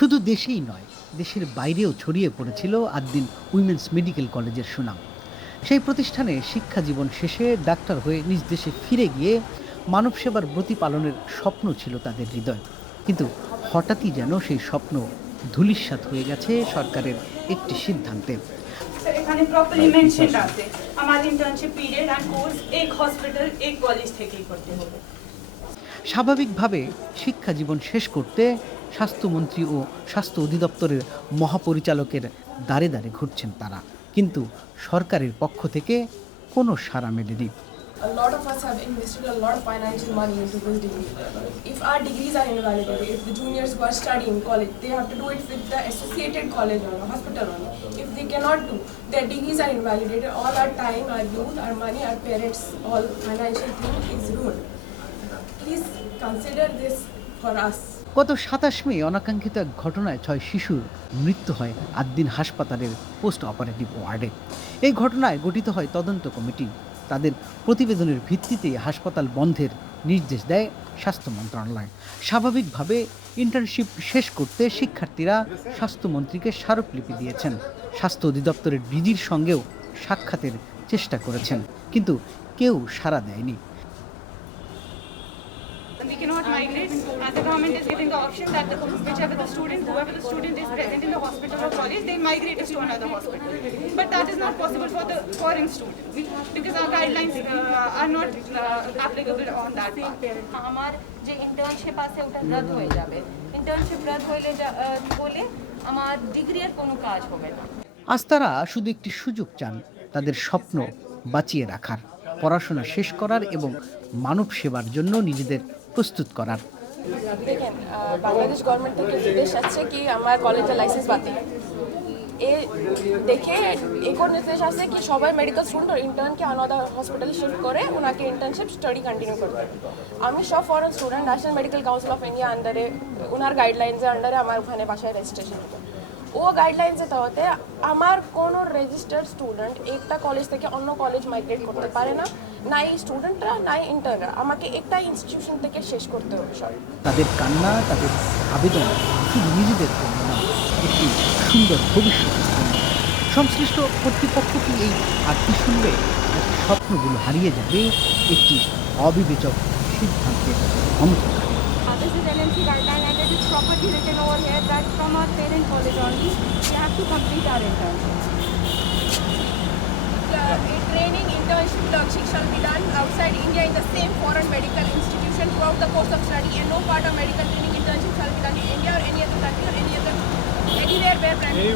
শুধু দেশেই নয়, দেশের বাইরেও ছড়িয়ে পড়েছিল আদ্দিন উইমেন্স মেডিকেল কলেজের সুনাম। সেই প্রতিষ্ঠানে শিক্ষা জীবন শেষে ডাক্তার হয়ে নিজ দেশে ফিরে গিয়ে মানব সেবার ব্রতী পালনের স্বপ্ন ছিল তাদের হৃদয়। কিন্তু হঠাৎই যেন সেই স্বপ্ন ধূলিসাৎ হয়ে গেছে সরকারের একটি সিদ্ধান্তে। এখানে প্রপারলি মেনশনড আছে আমার ইন্টার্নশিপ পিরিয়ড এন্ড কোর্স এক হসপিটাল এক কলেজ থেকেই করতে হবে। স্বাভাবিকভাবে শিক্ষা জীবন শেষ করতে স্বাস্থ্যমন্ত্রী ও স্বাস্থ্য অধিদপ্তরের মহাপরিচালকের দ্বারে দ্বারে ঘুরছেন তারা, কিন্তু সরকারের পক্ষ থেকে কোনো সাড়া মেলেনি। A lot of us have invested a lot of financial money into this degree. If our degrees are invalidated, if the juniors who are studying college, they have to do it with the associated college or hospital only. If they cannot do, their degrees are invalidated. All our time, our youth, our money, our parents, all financial thing is ruined. Please consider this for us. গত ২৭ মে অনাকাঙ্ক্ষিত এক ঘটনায় ৬ শিশুর মৃত্যু হয় আদ্দিন হাসপাতালের post operative ওয়ার্ডে। এই ঘটনায় গঠিত হয় তদন্ত কমিটি। তাদের প্রতিবেদনের ভিত্তিতে হাসপাতাল বন্ধের নির্দেশ দেয় স্বাস্থ্য মন্ত্রণালয়। স্বাভাবিকভাবে ইন্টার্নশিপ শেষ করতে শিক্ষার্থীরা স্বাস্থ্যমন্ত্রীকে স্মারকলিপি দিয়েছেন। স্বাস্থ্য অধিদপ্তরের ডিজির সঙ্গেও সাক্ষাতের চেষ্টা করেছেন, কিন্তু কেউ সাড়া দেয়নি। We cannot migrate, and the government is giving the option that whichever the student, whoever the student is present in the hospital or college, they migrate to another hospital. But that is not possible for the foreign students because our guidelines are not applicable on that part. আমার যে internship আছে ওটা রদ হয়ে যাবে। Internship রদ হইলে বলে আমার ডিগ্রির কোনো কাজ হবে না। আজ তারা শুধু একটি সুযোগ চান তাদের স্বপ্ন বাঁচিয়ে রাখার, পড়াশোনা শেষ করার এবং মানব সেবার জন্য নিজেদের প্রস্তুত করার। দেখেন, বাংলাদেশ গভর্নমেন্ট থেকে নির্দেশ আছে কি আমার কলেজের লাইসেন্স বাতিল। এ দেখে এখন নির্দেশ আছে কি সবাই মেডিকেল স্টুডেন্ট আর ইন্টার্নকে আলাদা হসপিটালে শিফট করে ওনাকে ইন্টার্নশিপ স্টাডি কন্টিনিউ করতে। আমি সব foreign student national medical council of India আন্ডারে ওনার গাইডলাইন্সের আন্ডারে আমার ওখানে বাসায় রেজিস্ট্রেশন হবে। ও গাইডলাইন্সে তাহলে আমার কোনো রেজিস্টার্ড স্টুডেন্ট একটা কলেজ থেকে অন্য কলেজ মাইগ্রেট করতে পারে না, নাই স্টুডেন্টরা নাই ইন্টার্নরা, আমাকে একটা ইনস্টিটিউশন থেকে শেষ করতে হবে সব। তাদের কান্না, তাদের আবেদন শুধু নিজেদের জন্য না, একটি সুন্দর ভবিষ্যতের জন্য। সংশ্লিষ্ট কর্তৃপক্ষ কি এই আর্থিক শুনবে, নাকি স্বপ্নগুলো হারিয়ে যাবে একটি অবিবেচক সিদ্ধান্তের অন্ধকারে? This is LMC guideline and it is properly written over here that from our parent college only we have to complete our internship. Training internship learning shall be done outside India in the same foreign medical institution throughout the course of study, and no part of medical training internship shall be done in India or any other country or anywhere where primary